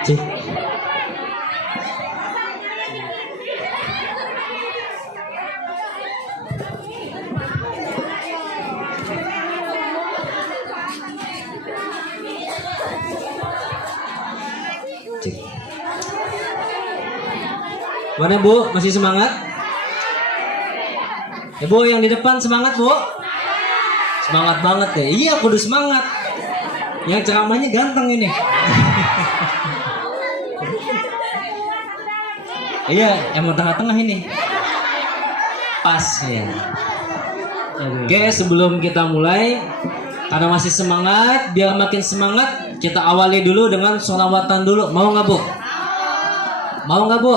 Cik. Cik. Mana Bu? Masih semangat? Ya Bu, yang di depan semangat Bu? Semangat banget deh. Iya, kudu semangat. Yang ceramahnya ganteng ini. Iya, yang tengah-tengah ini. Pas ya. Oke, sebelum kita mulai, karena masih semangat, biar makin semangat, kita awali dulu dengan sholawatan dulu. Mau nggak Bu? Mau nggak Bu?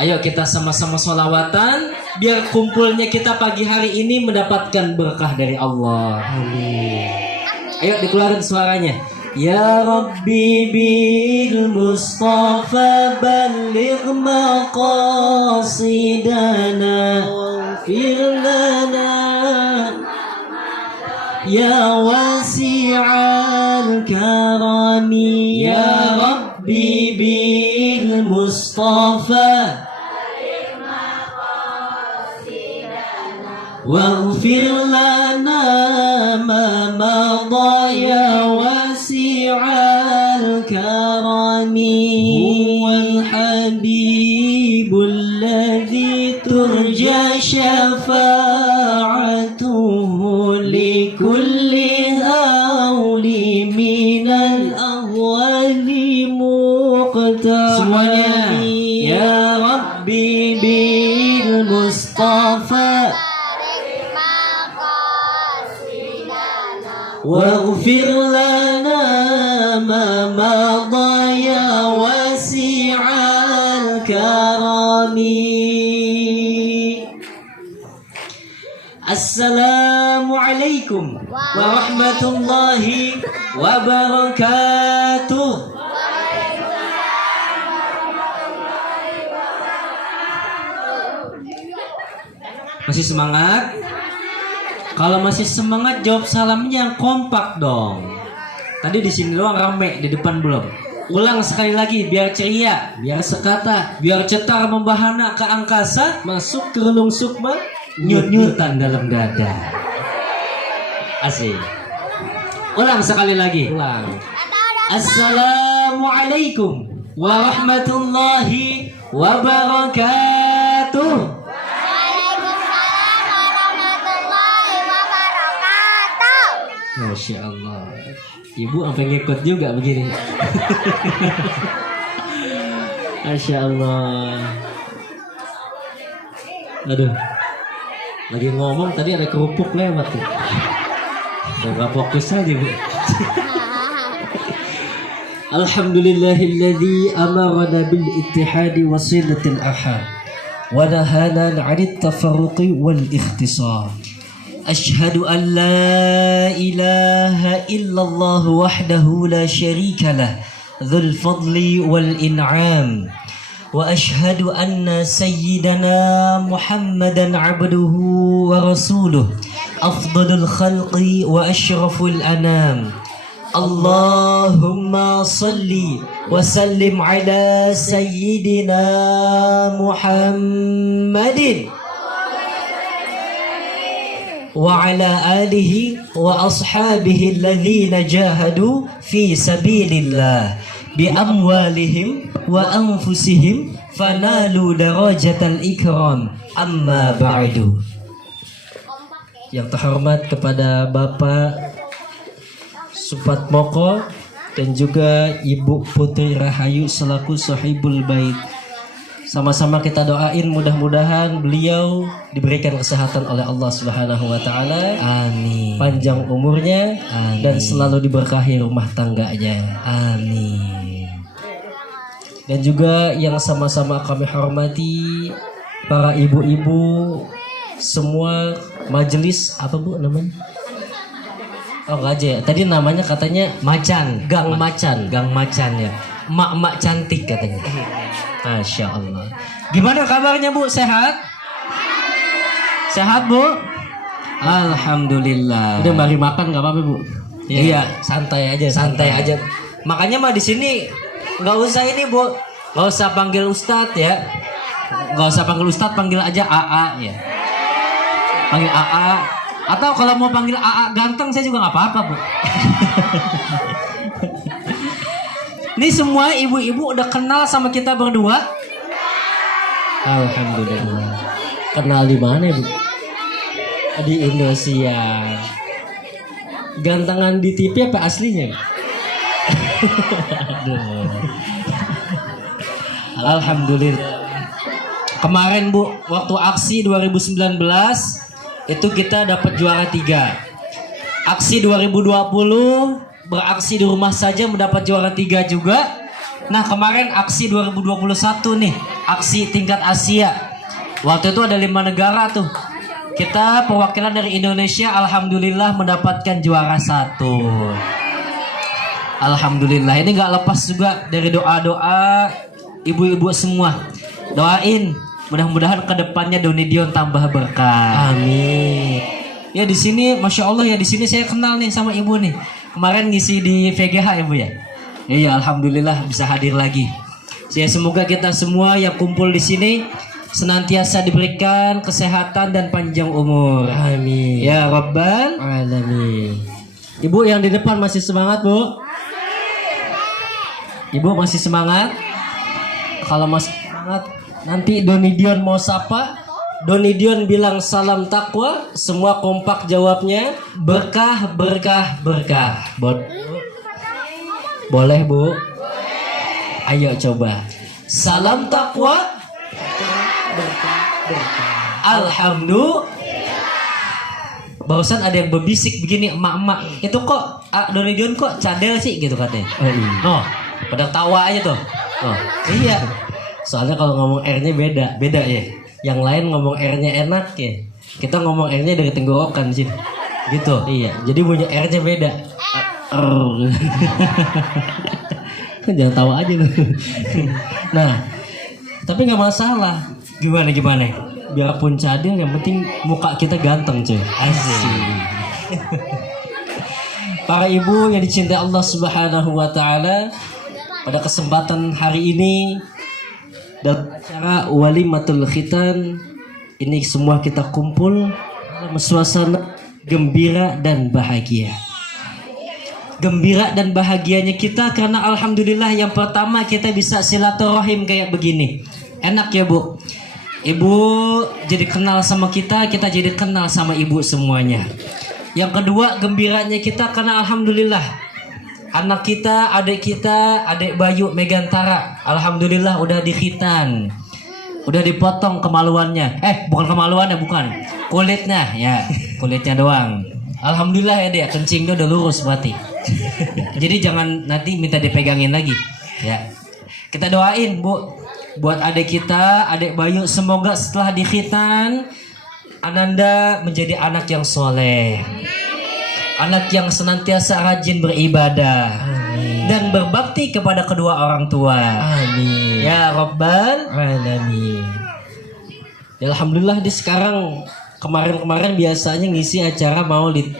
Ayo kita sama-sama sholawatan, biar kumpulnya kita pagi hari ini mendapatkan berkah dari Allah. Amin. Ayo dikeluarin suaranya. Ya Rabbi bil Mustafa balligh maqasidana waghfir lana ya wasi'al karami ya Rabbi bil Mustafa waghfir lana ma madha ya wasi'al karami huwal habibul ladzi turja syafa'atuhu likulli hawli minal ahwali muqtadi semuanya ya Rabbi bil Mustafa waghfir lana ma madha ya wasi'al karami. Assalamualaikum warahmatullahi wabarakatuh. Masih semangat? Kalau masih semangat jawab salamnya yang kompak dong. Tadi di sini doang rame, di depan belum. Ulang sekali lagi biar ceria, biar sekata, biar cetar membahana ke angkasa, masuk ke relung sukma, nyut-nyutan dalam dada. Asik. Ulang sekali lagi. Ulang. Assalamualaikum warahmatullahi wabarakatuh. Masya Allah, ibu sampai ngikut juga begini. Masya Allah. Aduh, lagi ngomong tadi ada kerupuk lewat tuh. Gak fokus aja Bu. Alhamdulillahilladzi amarana bil ittihadi wa silatil ahad wa nahana 'anit tafarruqi wal ikhtisar. أشهد أن لا إله إلا الله وحده لا شريك له ذو الفضل والإنعام وأشهد أن سيدنا محمدا عبده ورسوله أفضل الخلق وأشرف الأنام اللهم صل وسلم على سيدنا محمد وعلى آله وأصحابه الذين جاهدوا في سبيل الله بأموالهم وأنفسهم فنالوا درجة الإكرام أما بعد. Yang terhormat kepada Bapak Supatmoko dan juga Ibu Putri Rahayu selaku Sahibul Bait. Sama-sama kita doain mudah-mudahan beliau diberikan kesehatan oleh Allah Subhanahu wa taala. Amin. Panjang umurnya. Amin. Dan selalu diberkahi rumah tangganya. Amin. Dan juga yang sama-sama kami hormati para ibu-ibu semua majelis apa Bu namanya? Oh enggak aja. Tadi namanya katanya Macan, Gang Macan, Gang Macan ya. Mak-mak cantik katanya. Masya Allah. Gimana kabarnya Bu? Sehat? Sehat Bu? Alhamdulillah. Udah mari makan nggak apa-apa Bu? Iya, santai aja, santai aja. Makanya mah di sini Nggak usah ini Bu, nggak usah panggil Ustadz ya. Nggak usah panggil Ustadz, panggil aja AA ya. Panggil AA. Atau kalau mau panggil AA ganteng saya juga nggak apa-apa Bu. Ini semua ibu-ibu udah kenal sama kita berdua. Alhamdulillah. Kenal di mana Bu? Di Indonesia. Gantengan di TV apa aslinya? Aduh. Alhamdulillah. Kemarin Bu, waktu aksi 2019 itu kita dapat juara 3. Aksi 2020 beraksi di rumah saja mendapat juara 3 juga. Nah kemarin aksi 2021 nih, aksi tingkat Asia. Waktu itu ada 5 negara tuh. Kita perwakilan dari Indonesia alhamdulillah mendapatkan juara 1. Alhamdulillah. Ini gak lepas juga dari doa-doa ibu-ibu semua. Doain mudah-mudahan kedepannya Donidion tambah berkah. Amin. Ya di sini masya Allah ya, di sini saya kenal nih sama ibu nih. Kemarin ngisi di VGH ibu ya. Iya alhamdulillah bisa hadir lagi. Ya semoga kita semua yang kumpul di sini senantiasa diberikan kesehatan dan panjang umur. Amin. Ya Rabbal Alamin. Ibu yang di depan masih semangat Bu? Ibu masih semangat? Kalau masih semangat, nanti Donidion mau sapa, Donidion bilang salam takwa, semua kompak jawabnya Berkah, berkah, berkah. Boleh Bu? Ayo coba. Salam takwa. Alhamdulillah. Barusan ada yang berbisik begini, emak-emak. Itu kok Donidion kok cadel sih gitu katanya. Oh, iya. No, pada tawa aja tuh. Oh, iya. Soalnya kalau ngomong R-nya beda ya. Yang lain ngomong R-nya enak ya. Kita ngomong R-nya dari tenggorokan sih. Gitu. Iya, jadi bunyi R-nya beda. Jangan tawa aja lu. Nah, tapi nggak masalah. Gimana? Biarpun cadel, yang penting muka kita ganteng cuy. Asik. Para ibu yang dicintai Allah Subhanahu wa taala, pada kesempatan hari ini dalam acara Walimatul Khitan ini semua kita kumpul dalam suasana gembira dan bahagia. Gembira dan bahagianya kita karena alhamdulillah yang pertama kita bisa silaturahim kayak begini. Enak ya Bu. Ibu jadi kenal sama kita jadi kenal sama ibu semuanya. Yang kedua gembiranya kita karena alhamdulillah anak kita, adik Bayu Megantara, alhamdulillah udah dikhitan. Udah dipotong kemaluannya. Bukan kemaluannya, bukan. Kulitnya, ya. Kulitnya doang. Alhamdulillah ya Dek, kencingnya udah lurus berarti. Jadi jangan nanti minta dipegangin lagi, ya. Kita doain, Bu, buat adik kita, adik Bayu, semoga setelah dikhitan Ananda menjadi anak yang soleh, anak yang senantiasa rajin beribadah. Amin. Dan berbakti kepada kedua orang tua. Amin. Ya Rabbal Alamin. Ya, alhamdulillah di sekarang, kemarin biasanya ngisi acara maulid,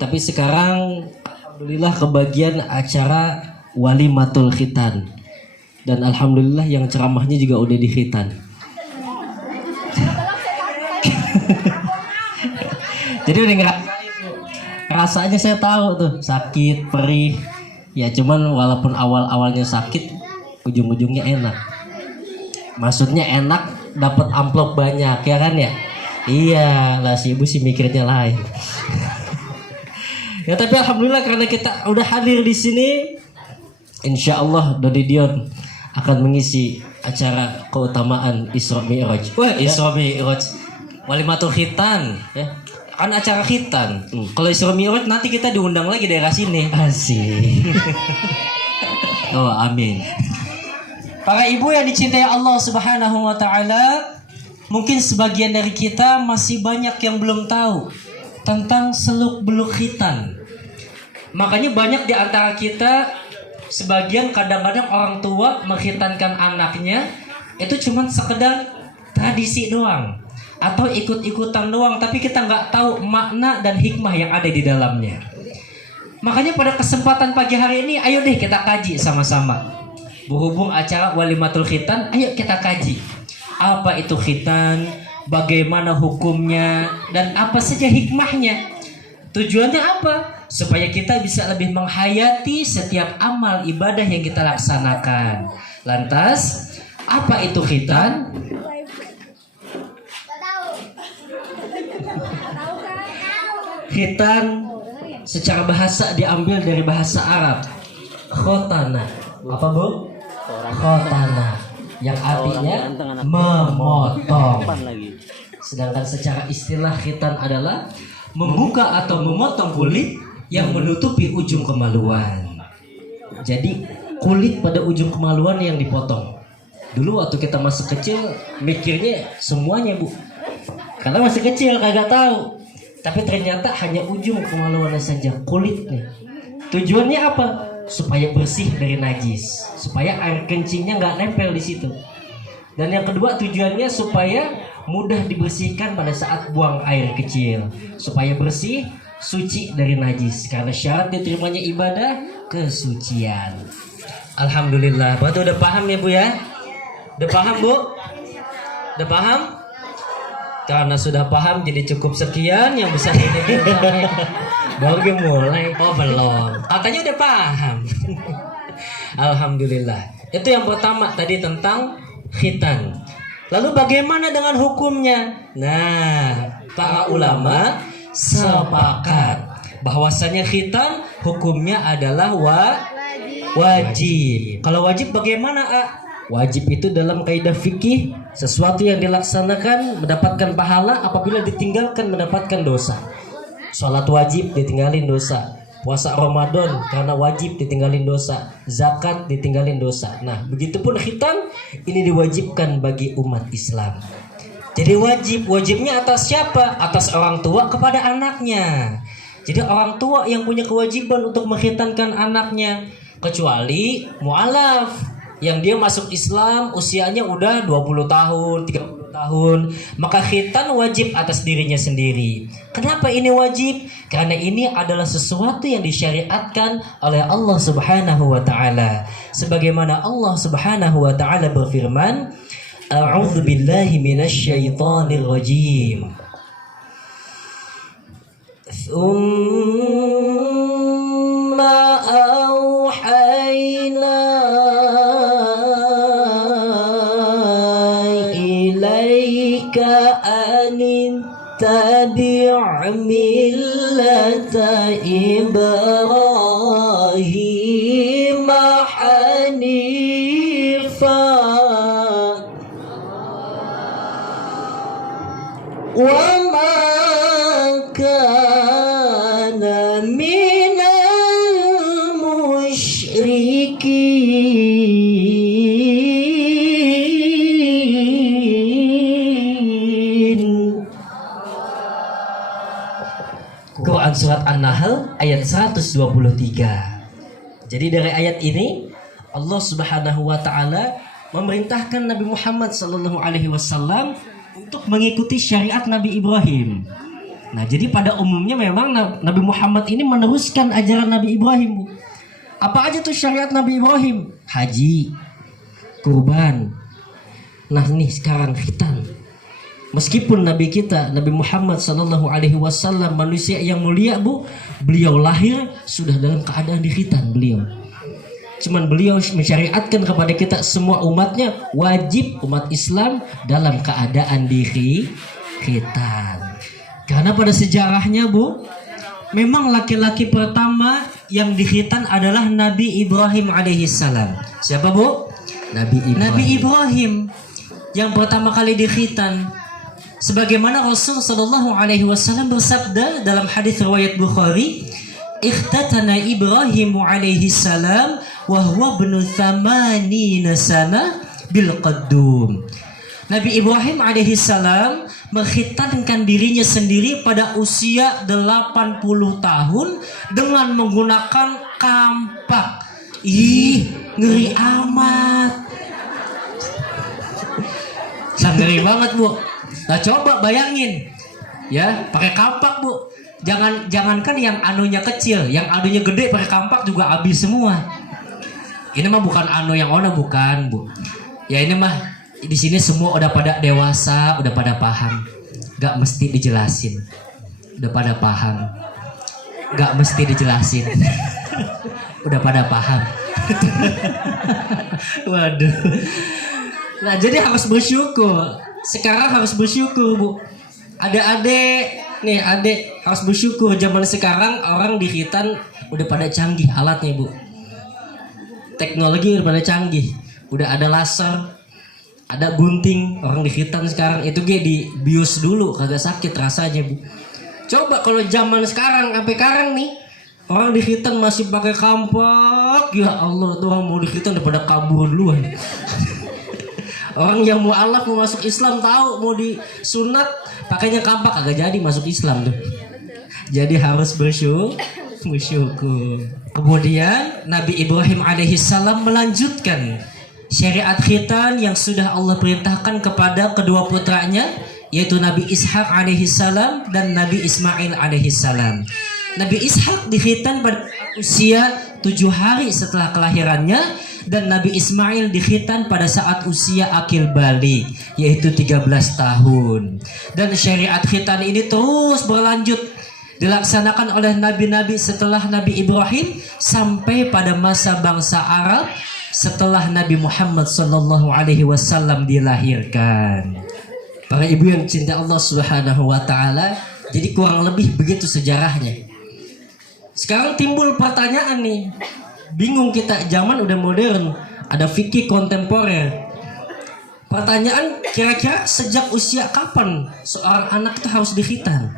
tapi sekarang alhamdulillah kebagian acara Walimatul Khitan. Dan alhamdulillah yang ceramahnya juga udah dikhitan. Jadi udah rasanya saya tahu tuh, sakit, perih. Ya cuman walaupun awalnya sakit, ujung-ujungnya enak. Maksudnya enak, dapat amplop banyak ya kan ya? Iya, lah si ibu sih mikirnya lain. Ya tapi alhamdulillah karena kita udah hadir di sini, insya Allah Donidion akan mengisi acara keutamaan Isra Mi'raj. Wah, Isra Mi'raj. Walimatul Khitan, ya. Kan acara khitan. Kalau Isra Mi'raj nanti kita diundang lagi daerah sini. Asik. Oh, amin. Para ibu yang dicintai Allah Subhanahu wa taala, mungkin sebagian dari kita masih banyak yang belum tahu tentang seluk-beluk khitan. Makanya banyak di antara kita, sebagian kadang-kadang orang tua mengkhitankan anaknya itu cuma sekedar tradisi doang atau ikut-ikutan doang, tapi kita nggak tahu makna dan hikmah yang ada di dalamnya. Makanya pada kesempatan pagi hari ini, ayo deh kita kaji sama-sama. Berhubung acara walimatul khitan, ayo kita kaji. Apa itu khitan? Bagaimana hukumnya? Dan apa saja hikmahnya? Tujuannya apa? Supaya kita bisa lebih menghayati setiap amal ibadah yang kita laksanakan. Lantas, apa itu khitan? Khitan secara bahasa diambil dari bahasa Arab. Khotana. Apa bu? Khotana. Yang artinya memotong. Sedangkan secara istilah khitan adalah membuka atau memotong kulit yang menutupi ujung kemaluan. Jadi kulit pada ujung kemaluan yang dipotong. Dulu waktu kita masih kecil mikirnya semuanya bu, karena masih kecil kagak tahu. Tapi ternyata hanya ujung kemaluannya saja, kulitnya. Tujuannya apa? Supaya bersih dari najis, supaya air kencingnya nggak nempel di situ. Dan yang kedua tujuannya supaya mudah dibersihkan pada saat buang air kecil, supaya bersih, suci dari najis. Karena syarat diterimanya ibadah kesucian. Alhamdulillah. Berarti udah paham ya bu ya? Udah paham bu? Udah paham? Karena sudah paham jadi cukup sekian yang bisa ini. Baru mulai. Oh belum. Katanya udah paham. Alhamdulillah. Itu yang pertama tadi tentang khitan. Lalu bagaimana dengan hukumnya? Nah, para ulama sepakat bahwasanya khitan hukumnya adalah wajib. Kalau wajib bagaimana? Wajib itu dalam kaidah fikih sesuatu yang dilaksanakan mendapatkan pahala, apabila ditinggalkan mendapatkan dosa. Sholat wajib ditinggalin dosa, puasa Ramadan karena wajib ditinggalin dosa, zakat ditinggalin dosa. Nah, begitupun khitan ini diwajibkan bagi umat Islam. Jadi wajibnya atas siapa? Atas orang tua kepada anaknya. Jadi orang tua yang punya kewajiban untuk mengkhitankan anaknya, kecuali mu'alaf yang dia masuk Islam usianya udah 20 tahun, 30 tahun, maka khitan wajib atas dirinya sendiri. Kenapa ini wajib? Karena ini adalah sesuatu yang disyariatkan oleh Allah Subhanahu wa taala. Sebagaimana Allah Subhanahu wa taala berfirman, A'udzu billahi minasyaitonir rajim. Tsumma auhayna ilaika an tabi' millata Ibrahim hanifa wa ma kana minal musyrikin. Quran surat An-Nahl ayat 123. Jadi dari ayat ini Allah Subhanahu wa taala memerintahkan Nabi Muhammad sallallahu alaihi wasallam untuk mengikuti syariat Nabi Ibrahim. Nah, jadi pada umumnya memang Nabi Muhammad ini meneruskan ajaran Nabi Ibrahim. Apa aja tuh syariat Nabi Ibrahim? Haji, kurban. Nah, nih sekarang khitan. Meskipun Nabi kita, Nabi Muhammad sallallahu alaihi wasallam manusia yang mulia, Bu, beliau lahir sudah dalam keadaan dikhitan beliau. Cuman beliau mensyariatkan kepada kita semua umatnya wajib umat Islam dalam keadaan dikhitan. Karena pada sejarahnya, Bu, memang laki-laki pertama yang dikhitan adalah Nabi Ibrahim alaihissalam. Siapa, Bu? Nabi Ibrahim yang pertama kali dikhitan. Sebagaimana Rasul sallallahu alaihi wasallam bersabda dalam hadis riwayat Bukhari, "Ikhtatana Ibrahim alaihi salam wa huwa ibnu 80 sana bil qaddum." Nabi Ibrahim alaihi salam mengkhitankan dirinya sendiri pada usia 80 tahun dengan menggunakan kampak. Ih, ngeri amat. Ngeri banget, Bu. Nah, coba bayangin. Ya, pakai kampak, Bu. Jangankan yang anunya kecil, yang anunya gede pakai kampak juga habis semua. Ini mah bukan anu yang ono, bukan, Bu. Ya ini mah di sini semua udah pada dewasa, udah pada paham. Gak mesti dijelasin. Udah pada paham. Gak mesti dijelasin. Udah pada paham. Waduh. Nah, jadi harus bersyukur. Sekarang harus bersyukur, Bu. Ada adik, nih adik harus bersyukur. Zaman sekarang orang di Hitan udah pada canggih alatnya, Bu. Teknologi udah pada canggih. Udah ada laser, ada gunting. Orang di Hitan sekarang itu di bius dulu kagak sakit rasanya, Bu. Coba kalau zaman sekarang sampai sekarang nih, orang di Hitan masih pakai kampak. Ya Allah, tuh orang mau di Hitan udah pada kabur duluan. Orang yang mau Allah mau masuk Islam tahu mau disunat pakainya kampak agak jadi masuk Islam tuh. Jadi harus bersyukur. Kemudian Nabi Ibrahim alaihissalam melanjutkan syariat khitan yang sudah Allah perintahkan kepada kedua putranya, yaitu Nabi Ishak alaihissalam dan Nabi Ismail alaihissalam. Nabi Ishak dikhitan pada usia 7 hari setelah kelahirannya, dan Nabi Ismail dikhitan pada saat usia akil balik, yaitu 13 tahun. Dan syariat khitan ini terus berlanjut dilaksanakan oleh nabi-nabi setelah Nabi Ibrahim sampai pada masa bangsa Arab setelah Nabi Muhammad SAW dilahirkan. Para ibu yang cinta Allah Subhanahu wa taala, jadi kurang lebih begitu sejarahnya. Sekarang timbul pertanyaan nih. Bingung kita, zaman udah modern, ada fikih kontemporer. Pertanyaan, kira-kira sejak usia kapan seorang anak itu harus dikhitan?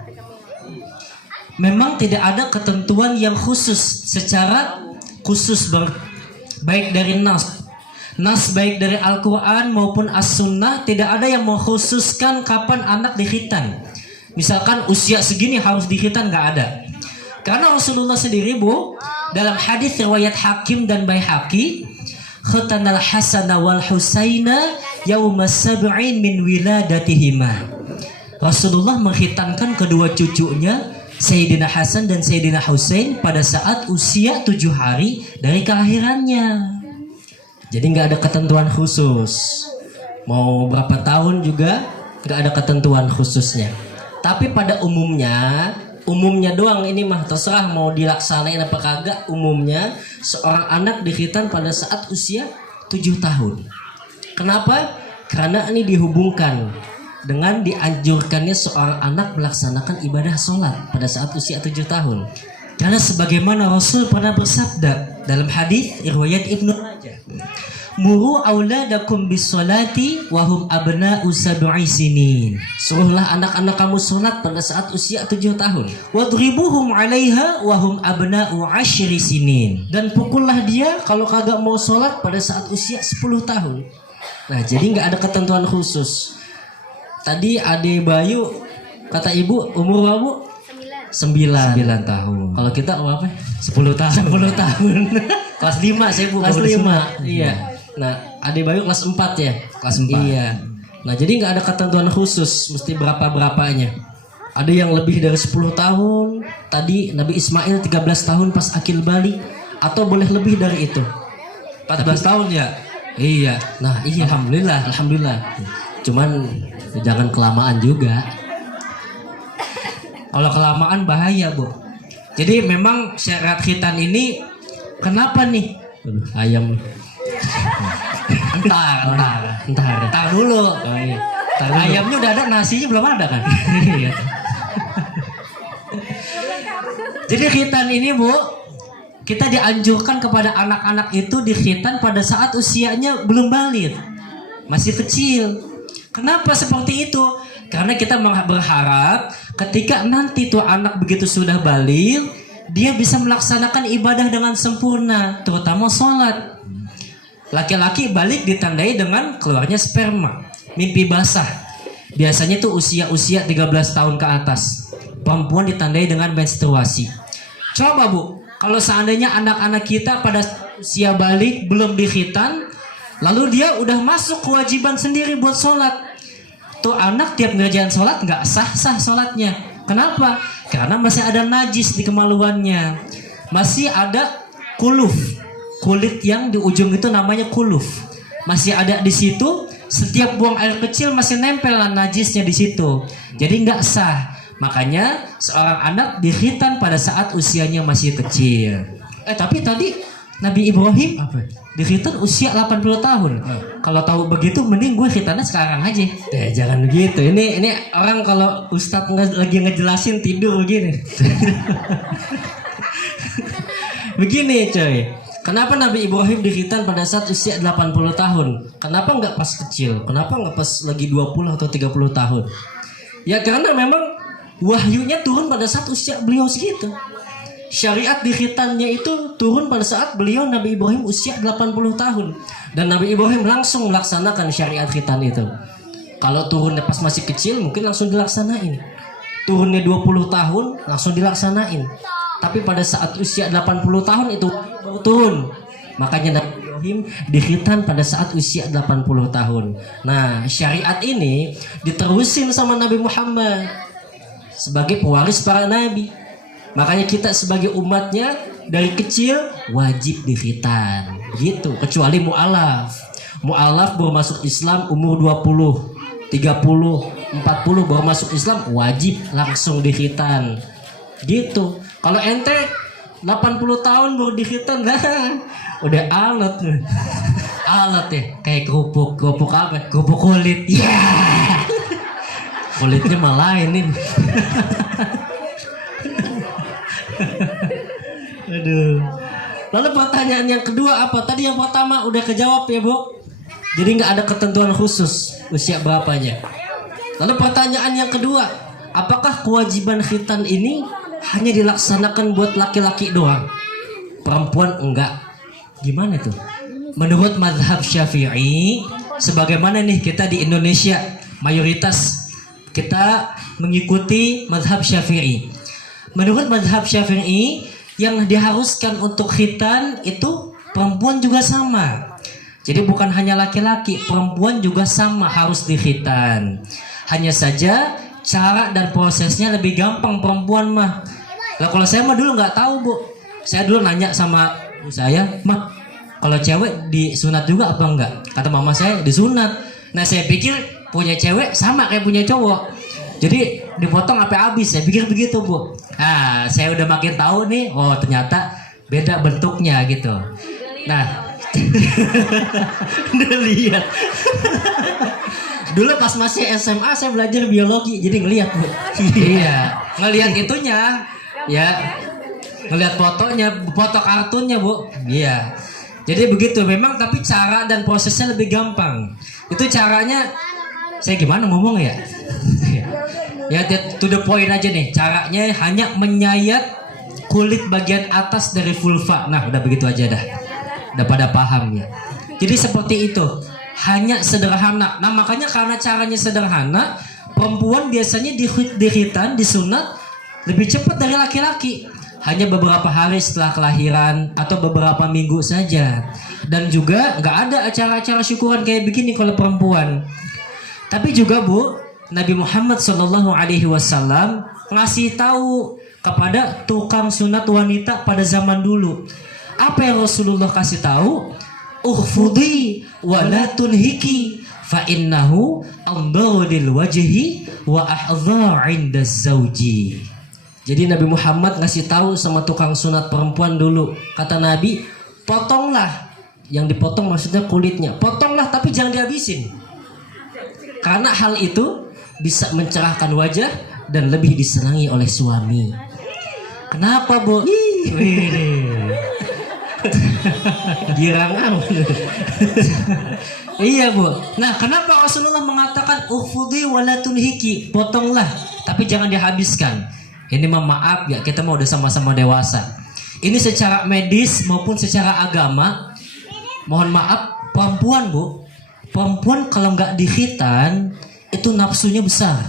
Memang tidak ada ketentuan yang khusus secara khusus baik dari nas baik dari Al-Quran maupun As-Sunnah, tidak ada yang mengkhususkan kapan anak dikhitan. Misalkan usia segini harus dikhitan, nggak ada. Karena Rasulullah sendiri, Bu, dalam hadis riwayat Hakim dan Baihaqi, khatanal Hasana wal Husaina yauma sab'in min wiladatihima. Rasulullah menghitankan kedua cucunya Sayyidina Hasan dan Sayyidina Husain pada saat usia 7 hari dari kelahirannya. Jadi nggak ada ketentuan khusus. Mau berapa tahun juga nggak ada ketentuan khususnya. Tapi pada umumnya doang ini mah terserah mau dilaksanain apa kagak. Umumnya seorang anak dikhitan pada saat usia 7 tahun. Kenapa? Karena ini dihubungkan dengan dianjurkannya seorang anak melaksanakan ibadah sholat pada saat usia 7 tahun. Karena sebagaimana Rasul pernah bersabda dalam hadis riwayat Ibnu Majah, muru auladakum bis-sholati wa hum abna'u sab'i sinin. Suruhlah anak-anak kamu sholat pada saat usia 7 tahun. Wadribuhum 'alaiha wa hum abna'u 10 sinin. Dan pukullah dia kalau kagak mau sholat pada saat usia 10 tahun. Nah, jadi nggak ada ketentuan khusus. Tadi Ade Bayu kata ibu umur berapa, Bu? 9 tahun. Kalau kita apa? 10 tahun. 10 tahun. Kelas 5 saya, Bu. Kelas 5. Iya. Nah, Ade Bayu kelas 4 ya? Kelas 4. Iya. Nah, jadi nggak ada ketentuan khusus mesti berapanya. Ada yang lebih dari 10 tahun. Tadi Nabi Ismail 13 tahun pas akil balik, atau boleh lebih dari itu. 14 tahun ya? Iya. Nah, iya, alhamdulillah. Cuman jangan kelamaan juga. Kalau kelamaan bahaya, Bu. Jadi memang syariat khitan ini kenapa nih? Ayam. Entar dulu. Ayamnya udah ada, nasinya belum ada kan? Jadi khitan ini, Bu, kita dianjurkan kepada anak-anak itu dikhitan pada saat usianya belum balik, masih kecil. Kenapa seperti itu? Karena kita berharap ketika nanti tuh anak begitu sudah balik, dia bisa melaksanakan ibadah dengan sempurna, terutama sholat. Laki-laki balik ditandai dengan keluarnya sperma, mimpi basah. Biasanya tuh usia 13 tahun ke atas. Perempuan ditandai dengan menstruasi. Coba, Bu, kalau seandainya anak-anak kita pada usia balik belum dikhitan, lalu dia udah masuk kewajiban sendiri buat sholat, tuh anak tiap ngerjain sholat nggak sah sholatnya. Kenapa? Karena masih ada najis di kemaluannya, masih ada kuluf, kulit yang di ujung itu namanya kuluf. Masih ada di situ, setiap buang air kecil masih nempel najisnya di situ. Jadi nggak sah. Makanya seorang anak dikhitan pada saat usianya masih kecil. Tapi tadi Nabi Ibrahim dikhitan usia 80 tahun. Kalau tahu begitu mending gue khitannya sekarang aja. Jangan begitu. Ini orang kalau ustadz lagi ngejelasin tidur begini. Begini coy. Kenapa Nabi Ibrahim dikhitan pada saat usia 80 tahun? Kenapa nggak pas kecil? Kenapa nggak pas lagi 20 atau 30 tahun? Ya karena memang wahyunya turun pada saat usia beliau segitu. Syariat dikhitannya itu turun pada saat beliau Nabi Ibrahim usia 80 tahun. Dan Nabi Ibrahim langsung melaksanakan syariat khitan itu. Kalau turunnya pas masih kecil mungkin langsung dilaksanain. Turunnya 20 tahun langsung dilaksanain. Tapi pada saat usia 80 tahun itu baru turun. Makanya Nabi Ibrahim dikhitan pada saat usia 80 tahun. Nah, syariat ini diterusin sama Nabi Muhammad sebagai pewaris para nabi. Makanya kita sebagai umatnya dari kecil wajib dikhitan. Gitu, kecuali mu'alaf. Mu'alaf baru masuk Islam umur 20, 30, 40 baru masuk Islam wajib langsung dikhitan. Gitu. Kalau ente 80 tahun baru dikhitan, udah alat. Alat ya, kayak kerupuk apa? Kerupuk kulit. Ya. Yeah. Kulitnya malah ini. Aduh. Lalu pertanyaan yang kedua apa? Tadi yang pertama udah kejawab ya, Bu. Jadi nggak ada ketentuan khusus usia berapanya. Lalu pertanyaan yang kedua, apakah kewajiban khitan ini hanya dilaksanakan buat laki-laki doang? Perempuan enggak. Gimana tuh? Menurut mazhab Syafi'i, sebagaimana nih kita di Indonesia mayoritas kita mengikuti mazhab Syafi'i. Menurut mazhab Syafi'i, yang diharuskan untuk khitan itu perempuan juga sama. Jadi bukan hanya laki-laki, perempuan juga sama harus dikhitan. Hanya saja cara dan prosesnya lebih gampang perempuan mah. Nah, kalau saya mah dulu nggak tahu, Bu. Saya dulu nanya sama ibu saya, "Mah, kalau cewek disunat juga apa enggak?" Kata mama saya, disunat. Nah, saya pikir punya cewek sama kayak punya cowok. Jadi dipotong sampai habis. Saya pikir begitu, Bu. Nah, saya udah makin tahu nih, oh ternyata beda bentuknya gitu. Nah, udah lihat. Dulu pas masih SMA saya belajar biologi, jadi ngelihat, Bu. Iya, ngelihat itunya, ya, ngelihat fotonya, foto kartunnya, Bu. Iya. Jadi begitu, memang tapi cara dan prosesnya lebih gampang. Itu caranya, saya gimana ngomong ya? Ya, to the point aja nih. Caranya hanya menyayat kulit bagian atas dari vulva. Nah, udah begitu aja dah. Udah pada paham ya. Jadi seperti itu. Hanya sederhana. Nah, makanya karena caranya sederhana, perempuan biasanya dikhitan, disunat lebih cepat dari laki-laki. Hanya beberapa hari setelah kelahiran atau beberapa minggu saja. Dan juga nggak ada acara-acara syukuran kayak begini kalau perempuan. Tapi juga, Bu, Nabi Muhammad SAW ngasih tahu kepada tukang sunat wanita pada zaman dulu. Apa yang Rasulullah kasih tahu? Ukhfudi wa la tunhiki fa innahu amdadil wajhi wa ahdha 'inda zawji. Jadi Nabi Muhammad ngasih tahu sama tukang sunat perempuan dulu. Kata Nabi, potonglah. Yang dipotong maksudnya kulitnya. Potonglah tapi jangan dihabisin. Karena hal itu bisa mencerahkan wajah dan lebih disenangi oleh suami. Kenapa, Bu? Girang amat. Iya, Bu. Nah, kenapa Rasulullah mengatakan ukhfudi wala tunhiki? Potonglah, tapi jangan dihabiskan. Ini mah maaf ya, kita mau udah sama-sama dewasa. Ini secara medis maupun secara agama. Mohon maaf, perempuan, Bu. Perempuan kalau nggak dikhitan itu nafsunya besar.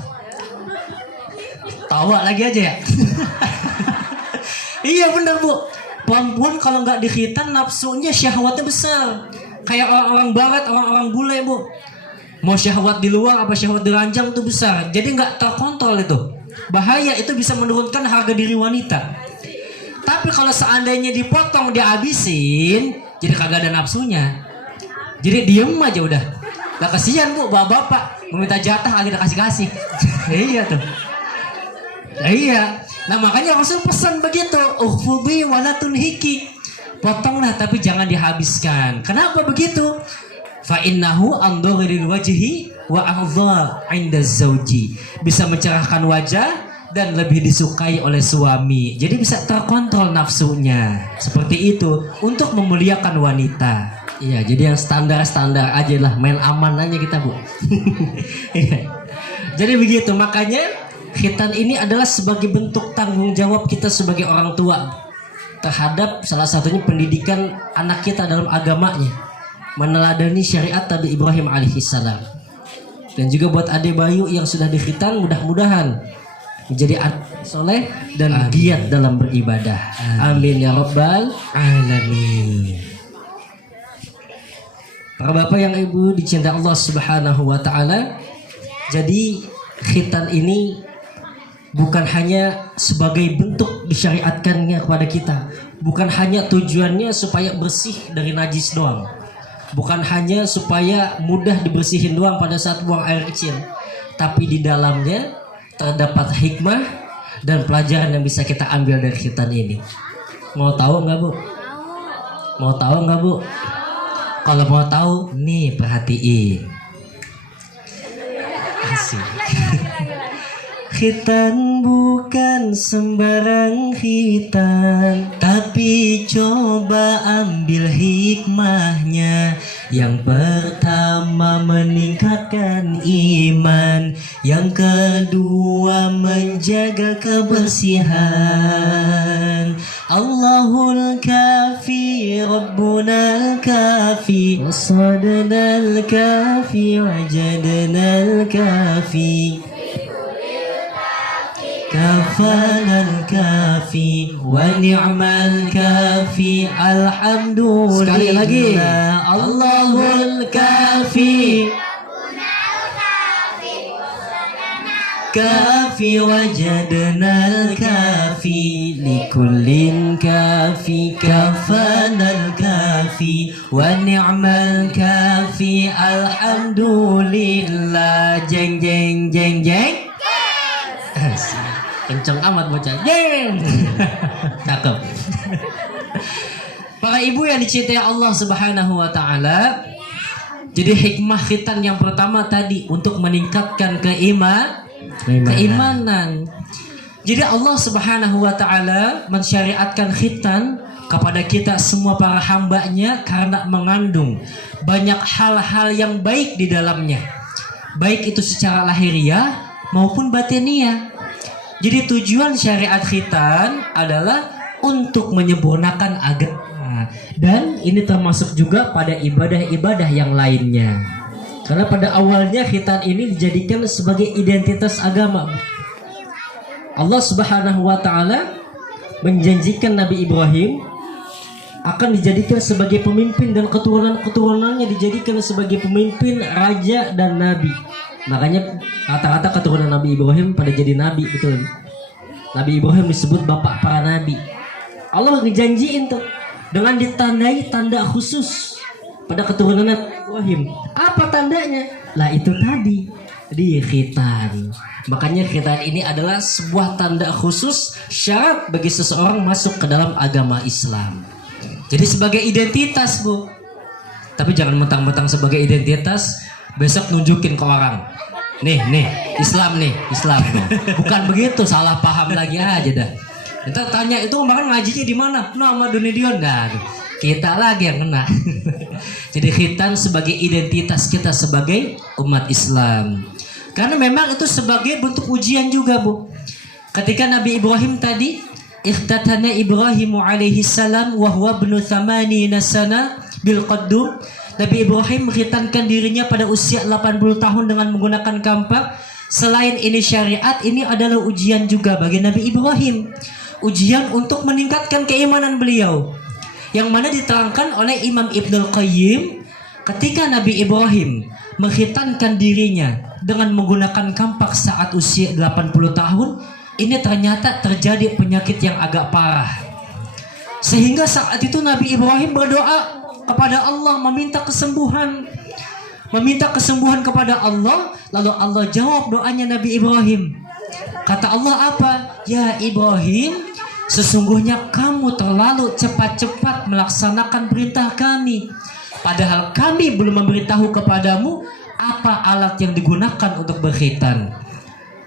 Tawa lagi aja ya. Iya benar, Bu. Perempuan kalau nggak dikhitan nafsunya syahwatnya besar. Kayak orang-orang barat, orang-orang bule, Bu. Mau syahwat di luar apa syahwat di ranjang itu besar. Jadi nggak terkontrol itu. Bahaya, itu bisa menurunkan harga diri wanita. Tapi kalau seandainya dipotong, dihabisin, jadi kagak ada nafsunya. Jadi diem aja udah. Lah kasihan Bu, bapak meminta jatah agak kasih-kasih. Iya tuh. Iya. Nah makanya Rasul pesan begitu, ukhfubi wala tunhiki. Potonglah tapi jangan dihabiskan. Kenapa begitu? Fa innahu andhuril wajhi wa a'dha 'inda zauji. Bisa mencerahkan wajah dan lebih disukai oleh suami. Jadi bisa terkontrol nafsunya. Seperti itu untuk memuliakan wanita. Iya, jadi yang standar-standar aja lah, main aman aja kita Bu. Jadi begitu, makanya khitan ini adalah sebagai bentuk tanggung jawab kita sebagai orang tua terhadap salah satunya pendidikan anak kita dalam agamanya, meneladani syariat Nabi Ibrahim alaihissalam. Dan juga buat Ade Bayu yang sudah dikhitan, mudah-mudahan menjadi anak soleh dan giat dalam beribadah. Amin ya rabbal alamin. Para bapak yang ibu dicintai Allah Subhanahu wa taala, jadi khitan ini bukan hanya sebagai bentuk disyariatkannya kepada kita, bukan hanya tujuannya supaya bersih dari najis doang, bukan hanya supaya mudah dibersihin doang pada saat buang air kecil, tapi di dalamnya terdapat hikmah dan pelajaran yang bisa kita ambil dari khitan ini. Mau tahu nggak Bu? Mau tahu nggak Bu? Kalau mau tahu, nih perhatiin. Asik. Khitan bukan sembarang khitan, tapi coba ambil hikmahnya. Yang pertama meningkatkan iman, yang kedua menjaga kebersihan. Allahul kafi, Rabbunal kafi, wasadnal kafi, wajadnal kafi, kafanal kafi, wa ni'mal kafi, alhamdulillah. Sekali lagi, Allahul kafi, kafi, wajadnal kafi, likullin kafi, kafanal kafi, wa ni'mal kafi, alhamdulillah. Jeng jeng jeng jeng. Kenceng amat bocah. Jeng. Cakep. Para ibu yang dicintai Allah Subhanahu wa taala, jadi hikmah khitan yang pertama tadi untuk meningkatkan keimanan. Jadi Allah Subhanahu wa taala mensyariatkan khitan kepada kita semua para hambanya karena mengandung banyak hal-hal yang baik di dalamnya, baik itu secara lahiriah maupun batiniah. Jadi tujuan syariat khitan adalah untuk menyempurnakan agama, dan ini termasuk juga pada ibadah-ibadah yang lainnya. Karena pada awalnya khitan ini dijadikan sebagai identitas agama. Allah Subhanahu wa taala menjanjikan Nabi Ibrahim akan dijadikan sebagai pemimpin dan keturunan-keturunannya dijadikan sebagai pemimpin, raja dan nabi. Makanya kata-kata keturunan Nabi Ibrahim pada jadi nabi, betul. Nabi Ibrahim disebut bapak para nabi. Allah ngejanjiin tuh dengan ditandai tanda khusus pada keturunan Nabi Ibrahim. Apa tandanya? Lah itu tadi, di khitan. Makanya khitan ini adalah sebuah tanda khusus, syarat bagi seseorang masuk ke dalam agama Islam. Jadi sebagai identitas Bu. Tapi jangan mentang-mentang sebagai identitas besok nunjukin ke orang. Nih, Islam nih, Islam. Bukan begitu, salah paham lagi aja dah. Ntar tanya itu kemarin ngajinya di mana? Nama Dunedion dah. Kita lagi yang kena. Jadi khitan sebagai identitas kita sebagai umat Islam. Karena memang itu sebagai bentuk ujian juga Bu. Ketika Nabi Ibrahim tadi ikhtatana Ibrahimu alaihi salam wa huwa ibnu 80 sana bil qaddum. Nabi Ibrahim menghitankan dirinya pada usia 80 tahun dengan menggunakan kampak. Selain ini syariat, ini adalah ujian juga bagi Nabi Ibrahim. Ujian untuk meningkatkan keimanan beliau, yang mana diterangkan oleh Imam Ibnul Qayyim ketika Nabi Ibrahim menghitankan dirinya dengan menggunakan kampak saat usia 80 tahun. Ini ternyata terjadi penyakit yang agak parah, sehingga saat itu Nabi Ibrahim berdoa, kepada Allah, meminta kesembuhan. Meminta kesembuhan kepada Allah, lalu Allah jawab doanya Nabi Ibrahim. Kata Allah apa? Ya Ibrahim, sesungguhnya kamu terlalu cepat-cepat melaksanakan perintah kami. Padahal kami belum memberitahu kepadamu apa alat yang digunakan untuk berkhitan.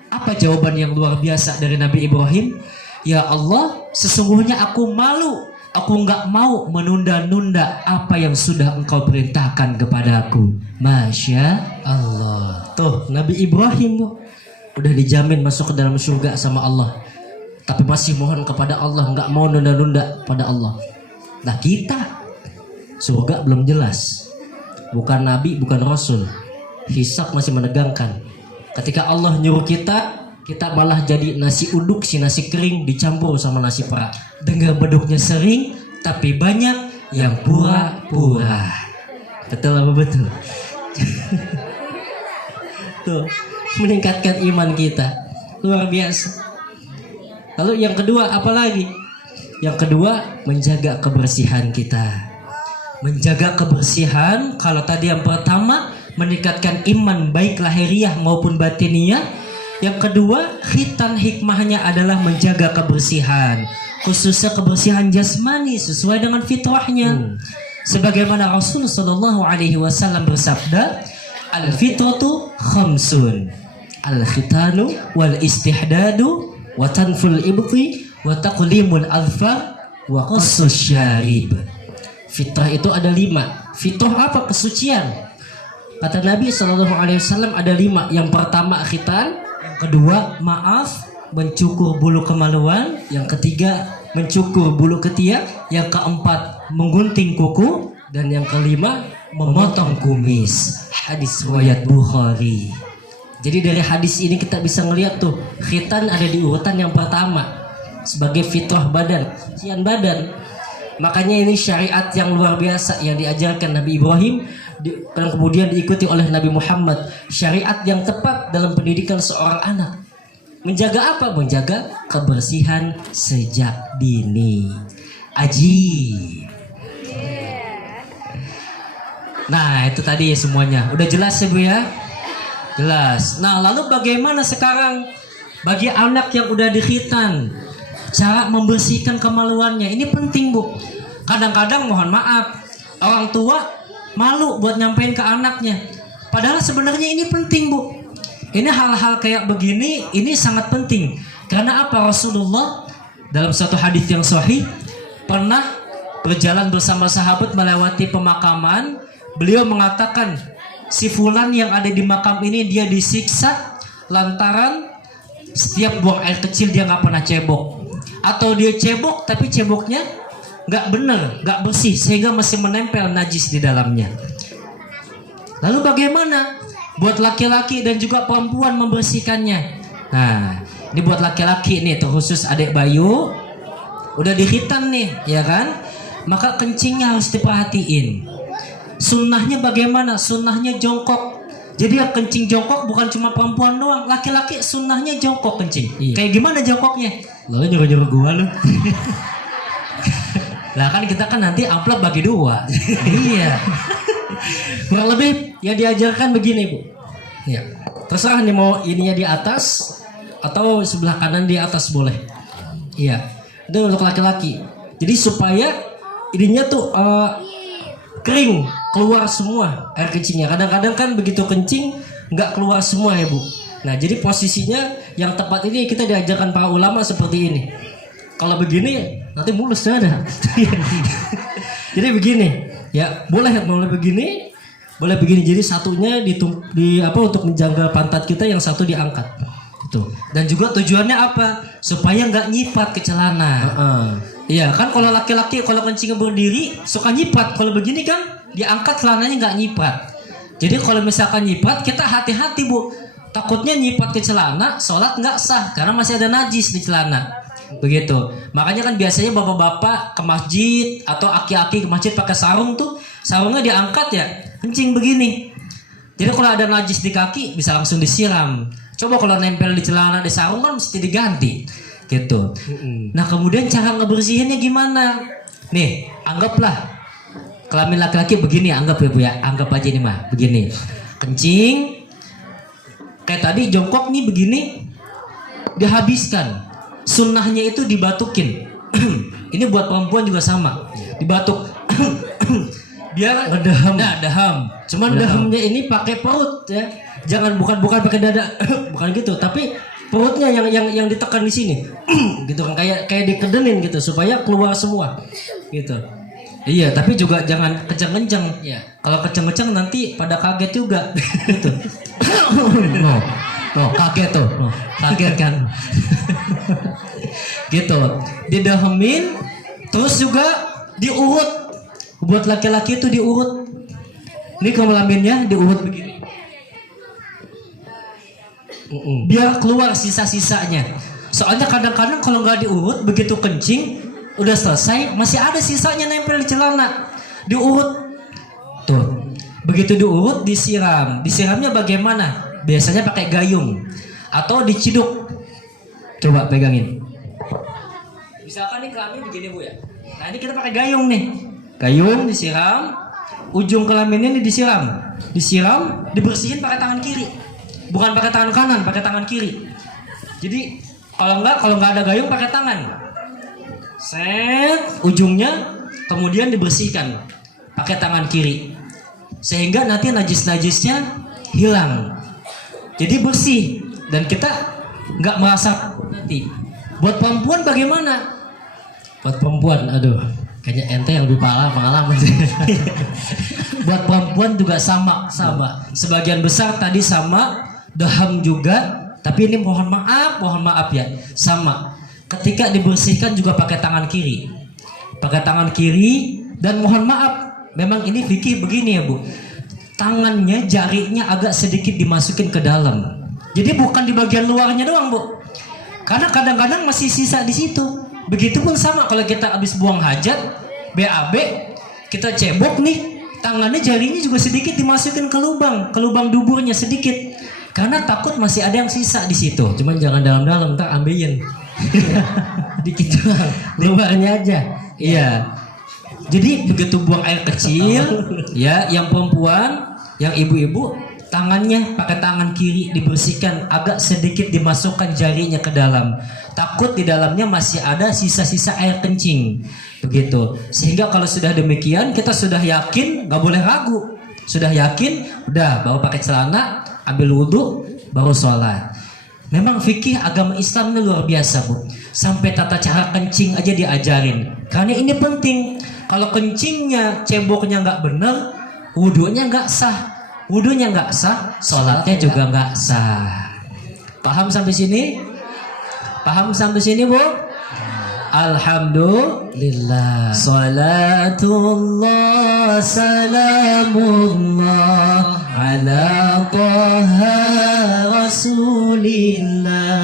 Apa jawaban yang luar biasa dari Nabi Ibrahim? Ya Allah, sesungguhnya aku malu. Aku nggak mau menunda-nunda apa yang sudah engkau perintahkan kepadaku. Masya Allah. Tuh, Nabi Ibrahim tuh udah dijamin masuk ke dalam surga sama Allah. Tapi masih mohon kepada Allah, nggak mau nunda-nunda pada Allah. Nah kita, surga belum jelas. Bukan Nabi, bukan Rasul. Hisab masih menegangkan. Ketika Allah nyuruh kita malah jadi nasi uduk, si nasi kering dicampur sama nasi perak. Dengar beduknya sering, tapi banyak yang pura-pura. Betul apa betul? Tuh, meningkatkan iman kita. Luar biasa. Lalu yang kedua apa lagi? Yang kedua, menjaga kebersihan kita. Menjaga kebersihan, kalau tadi yang pertama meningkatkan iman baik lahiriah maupun batiniah. Yang kedua, khitan hikmahnya adalah menjaga kebersihan, khususnya kebersihan jasmani sesuai dengan fitrahnya. Sebagaimana Rasul Shallallahu Alaihi Wasallam bersabda, al-fitratu khamsun, al-khitanu wal istihdadu wa tanful ibti wa taqlimul adfar wa qassus syarib. Fitrah itu ada 5. Fitrah apa? Kesucian. Kata Nabi Shallallahu Alaihi Wasallam ada 5. Yang pertama khitan. Yang kedua, maaf, mencukur bulu kemaluan. Yang ketiga, mencukur bulu ketiak. Yang keempat, menggunting kuku. Dan yang kelima, memotong kumis. Hadis riwayat Bukhari. Jadi dari hadis ini kita bisa ngelihat tuh, khitan ada di urutan yang pertama sebagai fitrah badan, kesucian badan. Makanya ini syariat yang luar biasa yang diajarkan Nabi Ibrahim dan kemudian diikuti oleh Nabi Muhammad. Syariat yang tepat dalam pendidikan seorang anak. Menjaga apa? Menjaga kebersihan sejak dini. Aji. Nah, itu tadi ya semuanya. Udah jelas ya Bu ya? Jelas. Nah, lalu bagaimana sekarang bagi anak yang udah dikhitan? Cara membersihkan kemaluannya ini penting Bu. Kadang-kadang mohon maaf, orang tua malu buat nyampein ke anaknya. Padahal sebenarnya ini penting Bu. Ini hal-hal kayak begini ini sangat penting. Karena apa? Rasulullah dalam satu hadis yang sahih pernah berjalan bersama sahabat melewati pemakaman. Beliau mengatakan, si fulan yang ada di makam ini dia disiksa lantaran setiap buang air kecil dia nggak pernah cebok. Atau dia cebok tapi ceboknya nggak benar, nggak bersih sehingga masih menempel najis di dalamnya. Lalu bagaimana buat laki-laki dan juga perempuan membersihkannya? Nah, ini buat laki-laki nih, terkhusus adik Bayu, udah dikhitan nih, ya kan? Maka kencingnya harus diperhatiin. Sunnahnya bagaimana? Sunnahnya jongkok. Jadi yang kencing jongkok bukan cuma perempuan doang, laki-laki sunnahnya jongkok kencing. Iya. Kayak gimana jongkoknya? Lo nyuruh-nyuruh gua lu. Lah kan kita kan nanti amplop bagi 2. Iya. Kurang lebih ya diajarkan begini Bu. Ya. Terserah nih mau ininya di atas atau sebelah kanan di atas boleh. Iya. Itu untuk laki-laki. Jadi supaya ininya tuh kering, keluar semua air kencingnya. Kadang-kadang kan begitu kencing nggak keluar semua ya Bu. Nah jadi posisinya yang tepat ini kita diajarkan para ulama seperti ini. Kalau begini nanti mulus ada. Jadi begini, ya boleh begini, boleh begini. Jadi satunya di apa untuk menjaga pantat kita, yang satu diangkat. Gitu. Dan juga tujuannya apa? Supaya nggak nyipat ke celana. Iya kan, kalau laki-laki kalau kencingnya berdiri suka nyipat. Kalau begini kan diangkat celananya nggak nyipat. Jadi kalau misalkan nyipat kita hati-hati Bu. Takutnya nyipat ke celana, sholat nggak sah karena masih ada najis di celana. Begitu. Makanya kan biasanya bapak-bapak ke masjid atau aki-aki ke masjid pakai sarung tuh, sarungnya diangkat ya, kencing begini. Jadi kalau ada najis di kaki bisa langsung disiram. Coba kalau nempel di celana di sarung kan mesti diganti. Gitu. Nah kemudian cara ngebersihinnya gimana? Nih, anggaplah kelamin laki-laki begini, anggap ya Bu ya, anggap aja ini mah begini. Kencing kayak tadi jongkok nih begini, dihabiskan. Sunnahnya itu dibatukin. Ini buat perempuan juga sama, dibatuk. Biar Ngedaham. nah, daham. Cuman dahamnya ini pakai perut ya. Jangan bukan pakai dada. Bukan gitu, tapi perutnya yang ditekan di sini. Gitu kan, kayak dikedenin gitu supaya keluar semua. Gitu. Iya, tapi juga jangan kenceng-kenceng. Ya. Kalau kenceng-kenceng nanti pada kaget juga. Gitu. Kaget tuh. Kaget kan. Gitu. Didahemin, terus juga diurut. Buat laki-laki itu diurut. Ini kelaminnya diurut begini. Biar keluar sisa-sisanya. Soalnya kadang-kadang kalau nggak diurut, begitu kencing udah selesai masih ada sisanya nempel di celana. Diurut. Tuh. Begitu diurut disiram. Disiramnya bagaimana? Biasanya pakai gayung atau diciduk. Coba pegangin. Misalkan nih kelamin begini Bu ya. Nah, ini kita pakai gayung nih. Gayung disiram, ujung kelaminnya ini disiram. Disiram, dibersihin pakai tangan kiri. Bukan pakai tangan kanan, pakai tangan kiri. Jadi kalau nggak ada gayung pakai tangan. Set ujungnya kemudian dibersihkan pakai tangan kiri. Sehingga nanti najis-najisnya hilang. Jadi bersih dan kita nggak merasa nanti. Buat perempuan bagaimana? Buat perempuan, aduh, kayaknya ente yang lebih pengalaman sih. Buat perempuan juga sama. Sebagian besar tadi sama, daham juga. Tapi ini mohon maaf ya, sama. Ketika dibersihkan juga pakai tangan kiri. Pakai tangan kiri dan mohon maaf, memang ini fikih begini ya Bu. Tangannya, jarinya agak sedikit dimasukin ke dalam. Jadi bukan di bagian luarnya doang Bu. Karena kadang-kadang masih sisa di situ. Begitupun sama kalau kita habis buang hajat, BAB, kita cebok nih, tangannya jarinya juga sedikit dimasukin ke lubang duburnya sedikit. Karena takut masih ada yang sisa di situ. Cuman jangan dalam-dalam, ntar ambeien. Dikit doang, Luarnya aja. iya. Jadi begitu buang air kecil, ya, yang perempuan, yang ibu-ibu, tangannya pakai tangan kiri dibersihkan, agak sedikit dimasukkan jarinya ke dalam. Takut di dalamnya masih ada sisa-sisa air kencing. Begitu. Sehingga kalau sudah demikian, kita sudah yakin, nggak boleh ragu. Sudah yakin, udah baru pakai celana, ambil wudhu, baru sholat. Memang fikih agama Islam ini luar biasa Bu. Sampai tata cara kencing aja diajarin. Karena ini penting. Kalau kencingnya, ceboknya nggak benar, wudhunya nggak sah. Wudhunya nggak sah, sholatnya juga nggak sah. Paham sampai sini? Paham sampai sini Bu? Alhamdulillah. Salatullah salamullah ala taha rasulillah.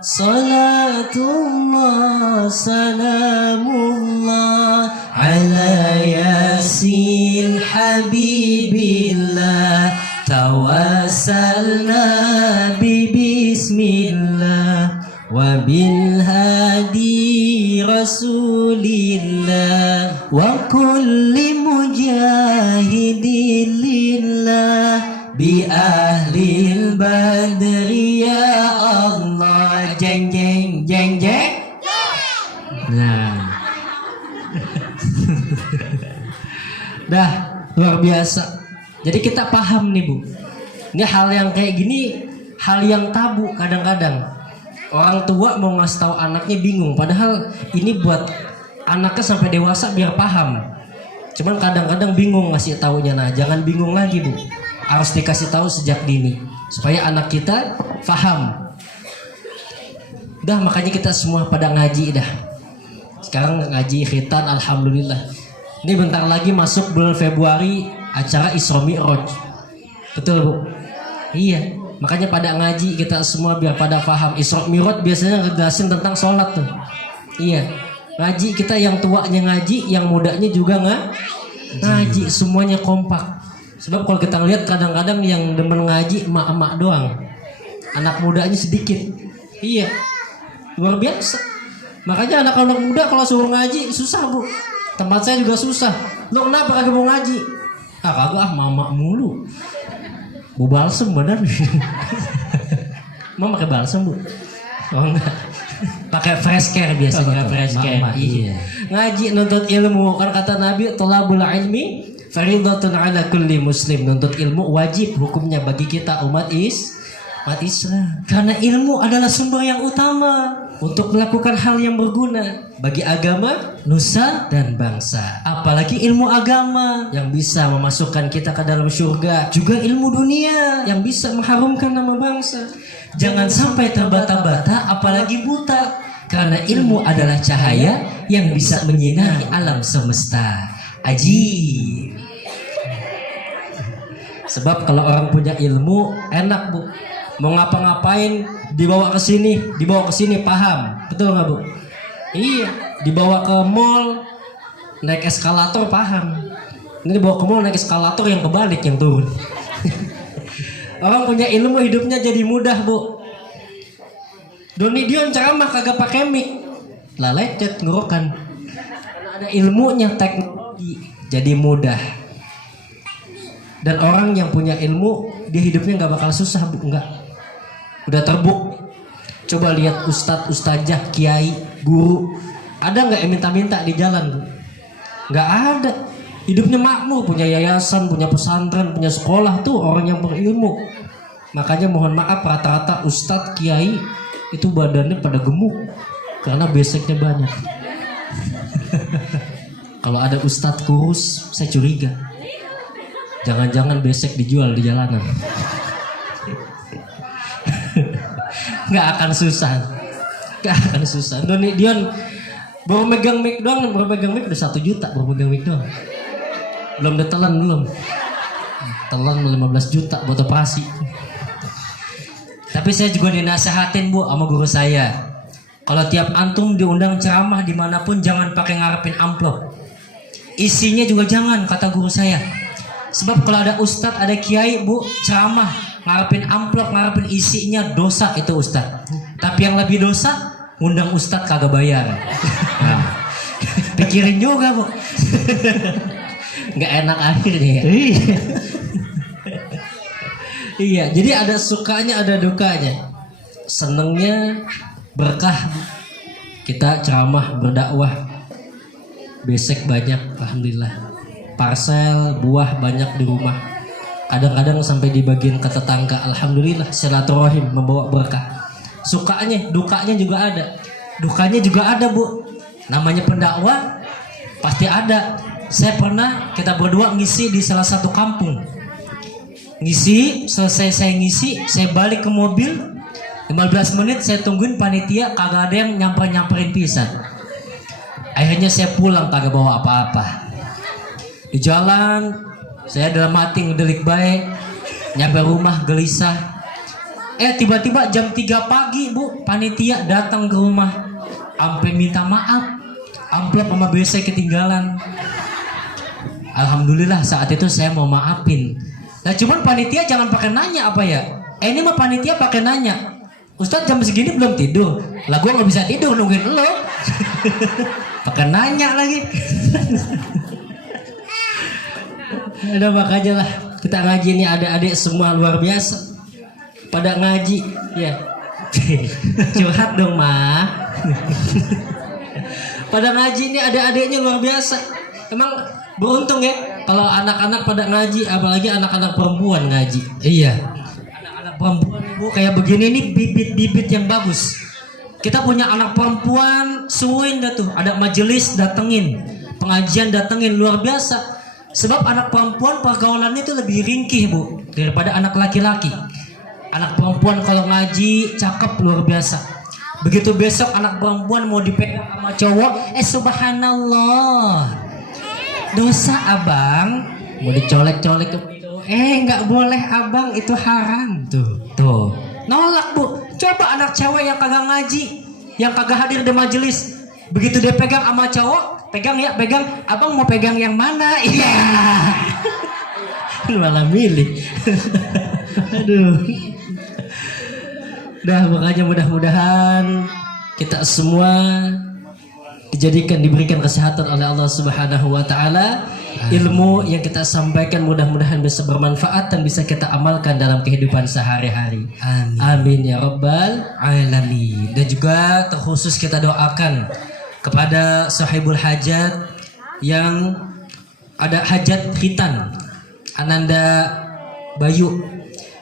Salatullah salamullah ala yasin habibillah. Tawassalna bismillah wa bil hadi rasulillah wa kulli mujahidin lillah bi ahlil badri ya Allah. Jeng jeng jeng jeng. Nah. Dah, luar biasa. Jadi kita paham nih Bu. Ini hal yang kayak gini, hal yang tabu kadang-kadang. Orang tua mau ngasih tahu anaknya bingung, padahal ini buat anaknya sampai dewasa biar paham. Cuman kadang-kadang bingung ngasih taunya. Nah, jangan bingung lagi Bu. Harus dikasih tahu sejak dini supaya anak kita paham. Dah, makanya kita semua pada ngaji dah. Sekarang ngaji khitan, alhamdulillah. Ini bentar lagi masuk bulan Februari acara Isra Mi'raj. Betul Bu? Iya. Makanya pada ngaji kita semua biar pada paham. Isra Mi'raj biasanya ngejelasin tentang sholat tuh. Iya. Ngaji kita yang tuanya ngaji, yang mudanya juga ngaji. Semuanya kompak. Sebab kalau kita lihat kadang-kadang yang demen ngaji emak-emak doang. Anak mudanya sedikit. Iya. Luar biasa. Makanya anak-anak muda kalau suruh ngaji susah Bu. Tempat saya juga susah. Lo kenapa kagak mau ngaji? Ah kagak ah, mama mulu. Bu balsem bener. Mama pakai balsem bu? Oh enggak. Pakai fresh care biasanya. Fresh care. Iya. Ngaji nuntut ilmu kan kata Nabi, thalabul ilmi fardhatun ala kulli muslim. Nuntut ilmu wajib hukumnya bagi kita umat Islam. Karena ilmu adalah sumber yang utama Untuk melakukan hal yang berguna bagi agama, nusa, dan bangsa. apalagi ilmu agama, Yang bisa memasukkan kita ke dalam surga, juga ilmu dunia. yang bisa mengharumkan nama bangsa. Jangan sampai terbata-bata apalagi buta, Karena ilmu adalah cahaya yang bisa menyinari alam semesta. Ajib. Sebab kalau orang punya ilmu enak bu, mau ngapa-ngapain dibawa ke sini paham, betul nggak bu? Iya, dibawa ke mall naik eskalator paham. Ini dibawa ke mall naik eskalator yang kebalik yang turun. Orang punya ilmu hidupnya jadi mudah bu. Doni Dion ceramah kagak pakai mic, lah lecet ngorokan. Karena ada ilmunya, teknologi, jadi mudah. Dan orang yang punya ilmu, dia hidupnya nggak bakal susah bu, nggak. Udah terbukti. Coba lihat ustadz, ustazah, kiai, guru, ada nggak yang minta-minta di jalan bu? Nggak ada. Hidupnya makmur, punya yayasan, punya pesantren, punya sekolah tuh orang yang berilmu. Makanya mohon maaf rata-rata ustadz, kiai itu badannya pada gemuk karena beseknya banyak. Kalau ada ustadz kurus, saya curiga. Jangan-jangan besek dijual di jalanan. Nggak akan susah. Doni Dion baru megang mic doang, udah 1 juta baru megang mic doang. Belum ditelan belum. Telan 15 juta buat operasi. Tapi saya juga dinasehatin bu sama guru saya. Kalau tiap antum diundang ceramah dimanapun jangan pakai ngarepin amplop. Isinya juga jangan, kata guru saya. Sebab kalau ada ustadz, ada kiai bu ceramah ngarepin amplop, ngarepin isinya, dosa itu ustadz. Tapi yang lebih dosa, undang ustadz kagak bayar. Nah, pikirin juga bu. Nggak enak akhirnya ya. Iya, jadi ada sukanya, ada dukanya. Senengnya berkah. Kita ceramah, berdakwah. Besek banyak, alhamdulillah. Parcel, buah banyak di rumah. Kadang-kadang sampai dibagiin ke tetangga, alhamdulillah. Silaturahim membawa berkah. Sukanya, dukanya juga ada. Dukanya juga ada bu. Namanya pendakwah pasti ada. Kita berdua ngisi di salah satu kampung. Selesai saya ngisi, saya balik ke mobil, 15 menit saya tungguin panitia, kagak ada yang nyamperin pisan. Akhirnya saya pulang kagak bawa apa-apa. Di jalan saya dalam hati ngedelik baik, nyampe rumah gelisah. Tiba-tiba jam 3 pagi bu, panitia datang ke rumah, sampai minta maaf, amplop sama BC ketinggalan. Alhamdulillah saat itu saya mau maafin. Nah cuman panitia jangan pakai nanya apa ya. Ini mah panitia pakai nanya, Ustadz jam segini belum tidur. Lah gue nggak bisa tidur nungguin lo. Pakai nanya lagi. Ada makanya lah kita ngaji ini adik-adik semua luar biasa. Pada ngaji ya. Curhat dong mah. Pada ngaji ini adik-adiknya luar biasa. Emang beruntung ya kalau anak-anak pada ngaji, apalagi anak-anak perempuan ngaji. Iya. Anak-anak perempuan ibu kayak begini nih bibit-bibit yang bagus. Kita punya anak perempuan, suwin dah tuh. Ada majelis datengin, pengajian datengin, luar biasa. Sebab anak perempuan pergaulannya itu lebih ringkih bu daripada anak laki-laki. Anak perempuan kalau ngaji cakep luar biasa. Begitu besok anak perempuan mau dipegang sama cowok, subhanallah. Dosa abang, mau dicolek-colek ke nggak boleh abang, itu haram tuh nolak bu. Coba anak cewek yang kagak ngaji, yang kagak hadir di majelis, begitu dia pegang sama cowok, pegang abang mau pegang yang mana? Iya. Malah milih. Aduh. Makanya mudah-mudahan kita semua diberikan kesehatan oleh Allah Subhanahu wa taala, Ilmu yang kita sampaikan mudah-mudahan bisa bermanfaat dan bisa kita amalkan dalam kehidupan sehari-hari. Amin. Amin ya rabbal Alamin. Dan juga terkhusus kita doakan kepada sahibul hajat yang ada hajat khitan, Ananda Bayu.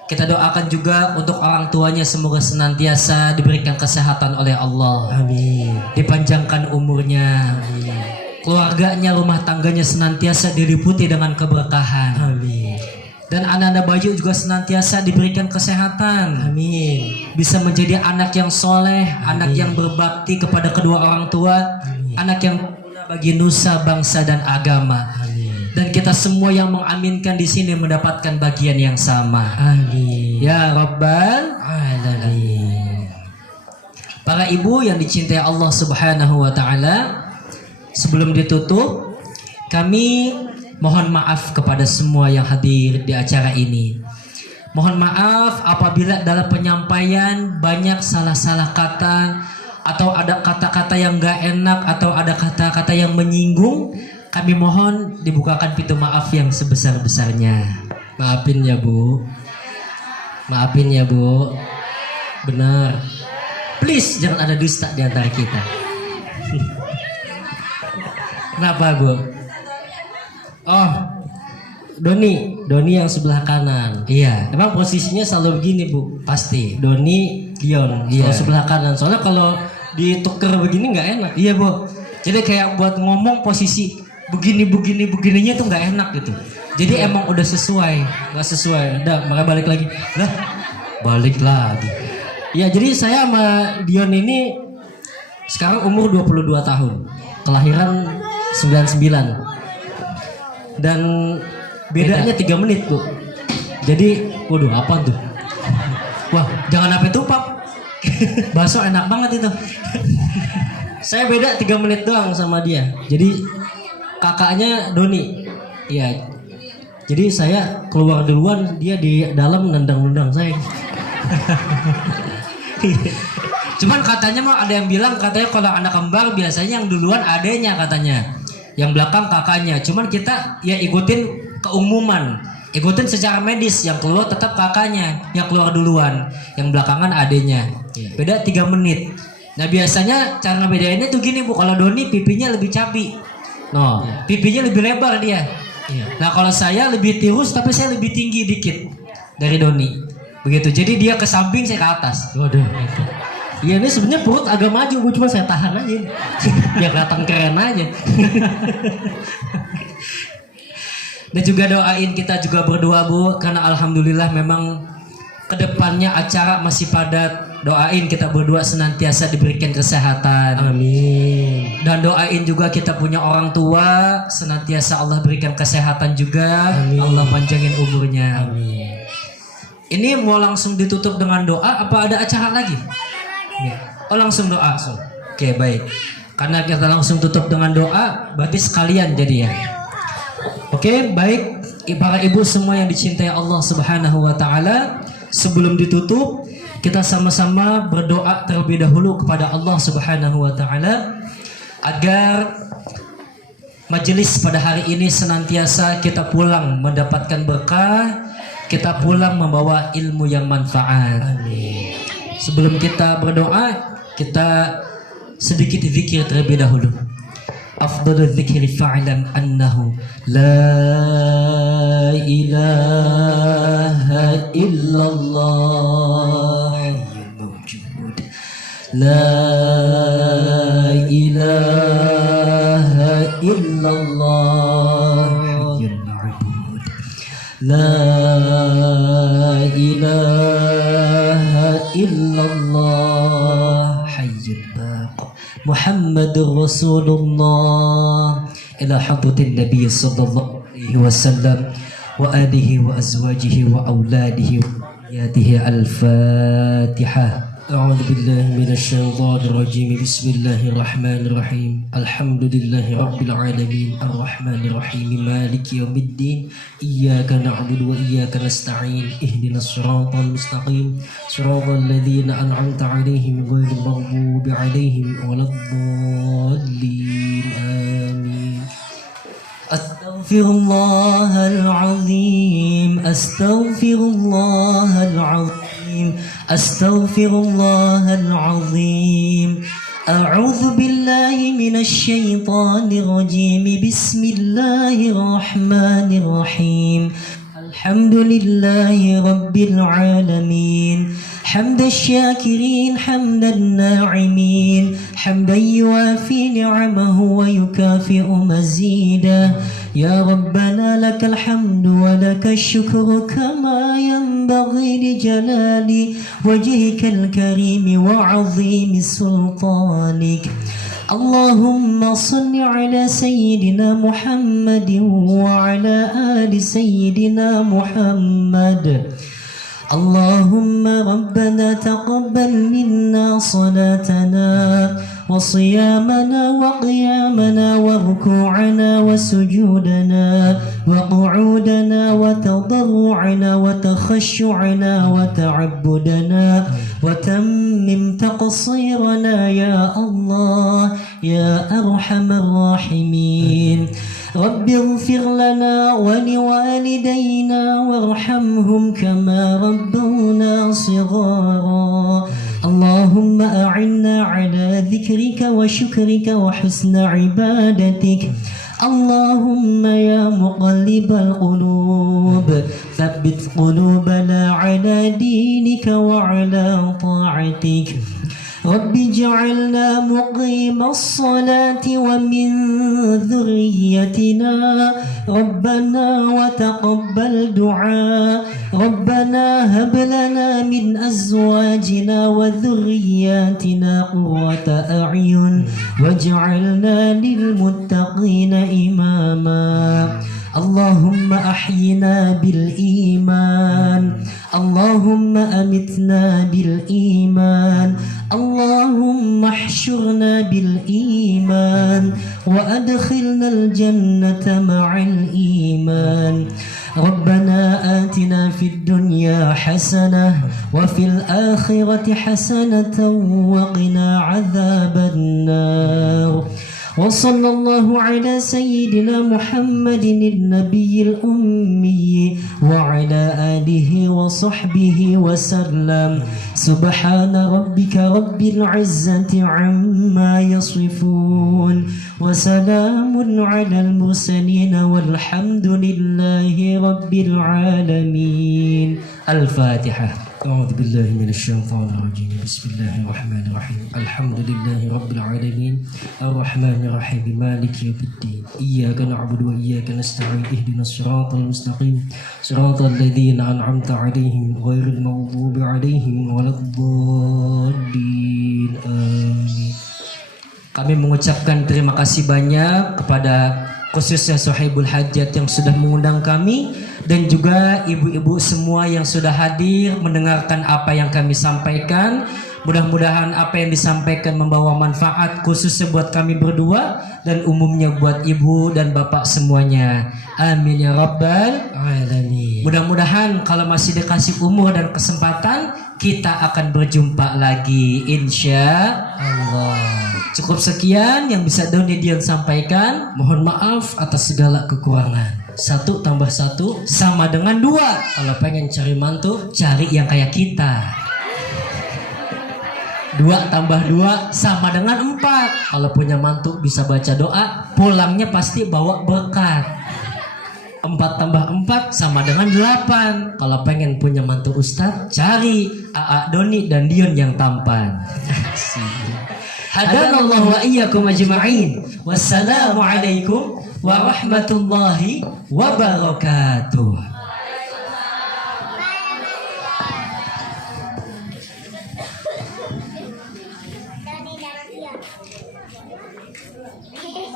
Kita doakan juga untuk orang tuanya, semoga senantiasa diberikan kesehatan oleh Allah. Amin. Dipanjangkan umurnya. Amin. Keluarganya, rumah tangganya senantiasa diliputi dengan keberkahan. Amin. Dan Ananda Bayu juga senantiasa diberikan kesehatan. Amin. Bisa menjadi anak yang soleh, anak yang berbakti kepada kedua orang tua, anak yang berguna bagi nusa, bangsa dan agama. Amin. Dan kita semua yang mengaminkan di sini mendapatkan bagian yang sama. Amin. Ya Rabbal Alamin. Para ibu yang dicintai Allah Subhanahu wa taala, sebelum ditutup, kami mohon maaf kepada semua yang hadir di acara ini. Mohon maaf apabila dalam penyampaian banyak salah-salah kata, atau ada kata-kata yang gak enak, atau ada kata-kata yang menyinggung. Kami mohon dibukakan pintu maaf yang sebesar-besarnya. Maafin ya Bu. Maafin ya Bu. Benar. Please jangan ada dusta di antara kita. Kenapa Bu? Oh, Doni yang sebelah kanan. Iya, Emang posisinya selalu begini Bu. pasti. Doni, Dion, Iya. selalu sebelah kanan. Soalnya kalau ditukar begini nggak enak. Iya Bu. Jadi kayak buat ngomong posisi begininya tuh nggak enak gitu. Jadi emang udah sesuai. Nggak sesuai. Udah, makanya balik lagi. Lah, balik lagi. Ya, jadi saya sama Dion ini sekarang umur 22 tahun. Kelahiran 99. Dan bedanya 3 menit, Bu. Jadi, waduh, apa tuh? Wah, jangan sampai tumpap. Bakso enak banget itu. Saya beda 3 menit doang sama dia. Jadi kakaknya Doni. Iya. Jadi saya keluar duluan, dia di dalam nendang-nendang saya. Cuman katanya mau ada yang bilang katanya kalau anak kembar biasanya yang duluan adenya katanya, yang belakang kakaknya. Cuman kita ya ikutin keumuman, ikutin secara medis, yang keluar tetap kakaknya, yang keluar duluan, yang belakangan adenya. Beda 3 menit. Nah biasanya cara bedainnya tuh gini Bu, kalau Doni pipinya lebih cabi, no, pipinya lebih lebar dia. Nah kalau saya lebih tirus tapi saya lebih tinggi dikit dari Doni. Begitu. Jadi dia ke samping, saya ke atas. Waduh. Iya, ini sebenarnya perut agak maju, Bu, cuma saya tahan aja. Biar kelihatan keren aja. Dan juga doain, kita juga berdoa Bu, karena alhamdulillah memang kedepannya acara masih padat. Doain kita berdua senantiasa diberikan kesehatan. Amin. Dan doain juga kita punya orang tua, senantiasa Allah berikan kesehatan juga. Amin. Allah panjangin umurnya. Amin. Ini mau langsung ditutup dengan doa apa ada acara lagi? Ya. Oh langsung doa. Oke baik. Karena kita langsung tutup dengan doa, berarti sekalian jadi ya. Oke baik. Para ibu semua yang dicintai Allah Subhanahu wa taala, sebelum ditutup kita sama-sama berdoa terlebih dahulu kepada Allah Subhanahu wa taala agar majelis pada hari ini senantiasa kita pulang mendapatkan berkah, kita pulang membawa ilmu yang manfaat. Amin. Sebelum kita berdoa, kita sedikit zikir terlebih dahulu. Afdalul dzikri fa'lam annahu la ilaha illallah mawjud. La ilaha illallah ma'bud. La ilaha illallah hayyul baqi. Muhammadur Rasulullah ila hadratin Nabi sallallahu alaihi wasallam wa alihi wa azwajihi wa auladihi wa dhurriyyatihi. Al-Fatihah. أعوذ بالله من الشيطان الرجيم بسم الله الرحمن الرحيم الحمد لله رب العالمين الرحمن الرحيم مالك يوم الدين إياك نعبد وإياك نستعين اهدنا الصراط المستقيم صراط الذين أنعمت عليهم غير المغضوب عليهم ولا الضالين آمين. الله العظيم أستغفر الله العظيم أستغفر الله العظيم أعوذ بالله من الشيطان الرجيم بسم الله الرحمن الرحيم الحمد لله رب العالمين حمد الشاكرين حمد الناعمين حمدا يوافي نعمه ويكافئ مزيده يا ربنا لك الحمد ولك الشكر كما ينبغي لجلال وجهك الكريم وعظيم سلطانك اللهم صل على سيدنا محمد وعلى آل سيدنا محمد اللهم ربنا تقبل منا صلاتنا وصيامنا وقيامنا وركوعنا وسجودنا وقعودنا وتضرعنا وتخشعنا وتعبدنا وتمم تقصيرنا يا الله يا أرحم الراحمين رب اغفر لنا ولوالدينا وارحمهم كما ربونا صغارا اللهم أعنا على ذكرك وشكرك وحسن عبادتك اللهم يا مقلب القلوب ثبت قلوبنا على دينك وعلى طاعتك رب اجعلنا مقيم الصلاة ومن ذريتنا ربنا وتقبل دعاء ربنا هب لنا من أزواجنا وذرياتنا قرة أعين واجعلنا للمتقين إماما اللهم أحينا بالإيمان اللهم أمتنا بالإيمان اللهم احشرنا بالإيمان وأدخلنا الجنة مع الإيمان ربنا آتنا في الدنيا حسنة وفي الآخرة حسنة وقنا عذاب النار وصلى الله على سيدنا محمد النبي الأمي وعلى آله وصحبه وسلم سبحان ربك رب العزة عما يصفون وسلام على المرسلين والحمد لله رب العالمين الفاتحة أعوذ بالله من الشيطان الرجيم بسم الله الرحمن الرحيم الحمد لله رب العالمين الرحمن الرحيم مالك يوم الدين إياك نعبد وإياك نستعين اهدنا الصراط المستقيم صراط الذين أنعمت عليهم غير المغضوب عليهم ولا الضالين آمين. Kami mengucapkan terima kasih banyak kepada khususnya Sohibul Hajat yang sudah mengundang kami dan juga ibu-ibu semua yang sudah hadir mendengarkan apa yang kami sampaikan. Mudah-mudahan apa yang disampaikan membawa manfaat khususnya buat kami berdua dan umumnya buat ibu dan bapak semuanya. Amin ya rabbal alamin. Mudah-mudahan kalau masih dikasih umur dan kesempatan kita akan berjumpa lagi insya Allah. Cukup sekian yang bisa Doni Dion sampaikan. Mohon maaf atas segala kekurangan. 1 tambah 1 sama dengan 2. Kalau pengen cari mantu, cari yang kayak kita. 2 tambah 2 sama dengan 4. Kalau punya mantu bisa baca doa, pulangnya pasti bawa berkat. 4 tambah 4 sama dengan 8. Kalau pengen punya mantu ustaz, cari AA Doni dan Dion yang tampan. Hadanallahu wa iyyakum ajma'in. Wassalamu alaikum warahmatullahi wabarakatuh. Dari